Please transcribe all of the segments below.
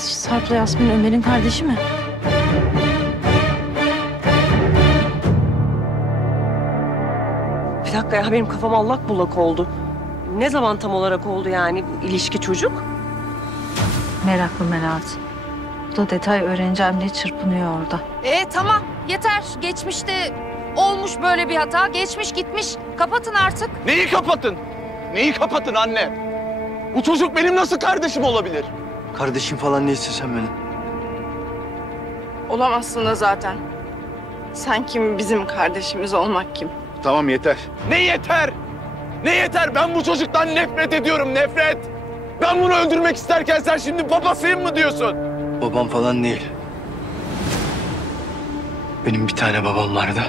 Sarp'la Yasmin Ömer'in kardeşi mi? Bir dakika ya, benim kafam allak bullak oldu. Ne zaman tam olarak oldu yani ilişki çocuk? Meraklı Melahat. Bu da detay öğreneceğim diye çırpınıyor orada. Tamam yeter. Geçmişte olmuş böyle bir hata. Geçmiş gitmiş. Kapatın artık. Neyi kapatın? Neyi kapatın anne? Bu çocuk benim nasıl kardeşim olabilir? Kardeşim falan değilsin sen benim. Olamazsın da zaten. Sen kim, bizim kardeşimiz olmak kim? Tamam yeter. Ne yeter? Ne yeter? Ben bu çocuktan nefret ediyorum, nefret. Ben bunu öldürmek isterken sen şimdi babasıyım mı diyorsun? Babam falan değil. Benim bir tane babam vardı.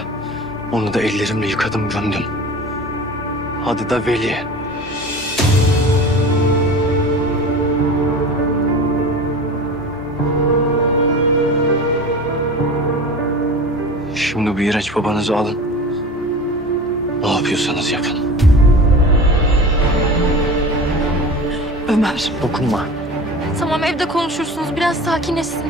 Onu da ellerimle yıkadım, gömdüm. Adı da Veli. Şimdi bu iğrenç babanızı alın. Ne yapıyorsanız yapın. Ömer. Dokunma. Tamam, evde konuşursunuz. Biraz sakinleşsin.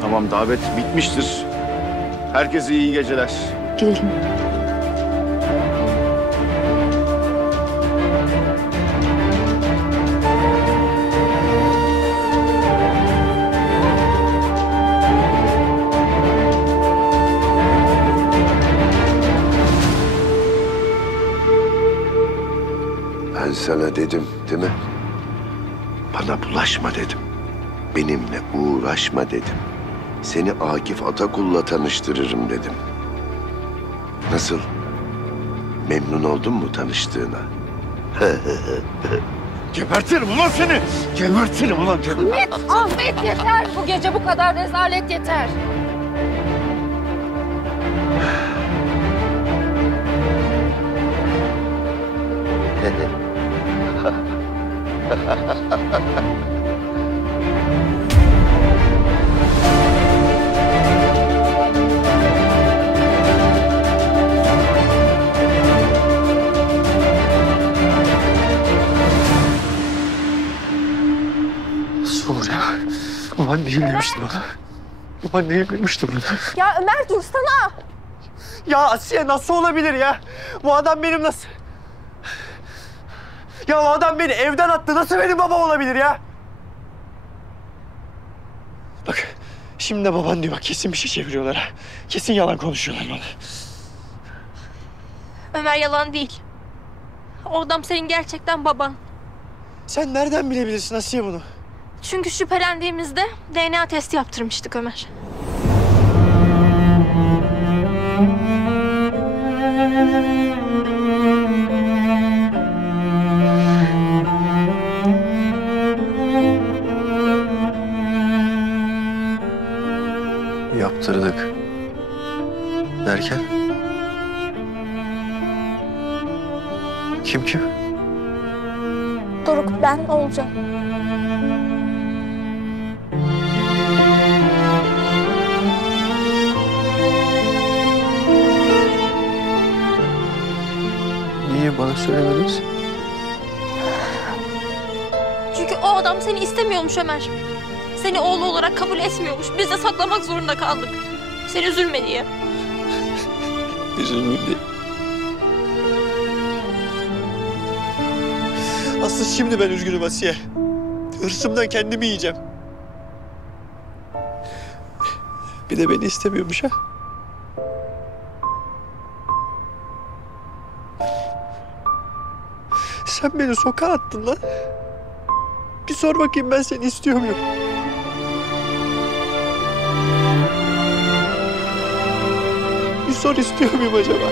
Tamam, davet bitmiştir. Herkese iyi geceler. Gidelim. Ben sana dedim, değil mi? Bana bulaşma dedim. Benimle uğraşma dedim. Seni Akif Atakul'la tanıştırırım dedim. Nasıl? Memnun oldun mu tanıştığına? Gebertirim ulan seni! Gebertirim ulan! Ahmet yeter. Bu gece bu kadar rezalet yeter. Nasıl olur ya? Ulan değil demiştim ona. Ulan değil demiştim ona. Ya Ömer dursana. Ya Asiye nasıl olabilir ya? Bu adam benim nasıl... Ya o adam beni evden attı. Nasıl benim babam olabilir ya? Bak şimdi de baban diyor. Bak kesin bir şey çeviriyorlar ha. Kesin yalan konuşuyorlar bana. Ömer, yalan değil. O adam senin gerçekten baban. Sen nereden bilebilirsin Asiye bunu? Çünkü şüphelendiğimizde DNA testi yaptırmıştık Ömer. Yaptırdık. Derken? Kim? Doruk, ben olacağım. Niye bana söylemediniz? Çünkü o adam seni istemiyormuş Ömer. Seni oğlu olarak kabul etmiyormuş. Biz de saklamak zorunda kaldık. Sen üzülme diye. Üzülmeyeyim diye. Asıl şimdi ben üzgünüm Asiye. Hırsımdan kendimi yiyeceğim. Bir de beni istemiyormuş ha. Sen beni sokağa attın lan. Bir sor bakayım ben seni istiyor muyum? Bir sor istiyor muyum acaba?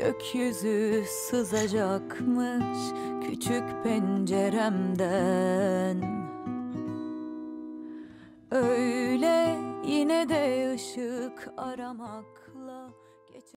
Gökyüzü sızacakmış küçük penceremden. Öyle yine de ışık aramakla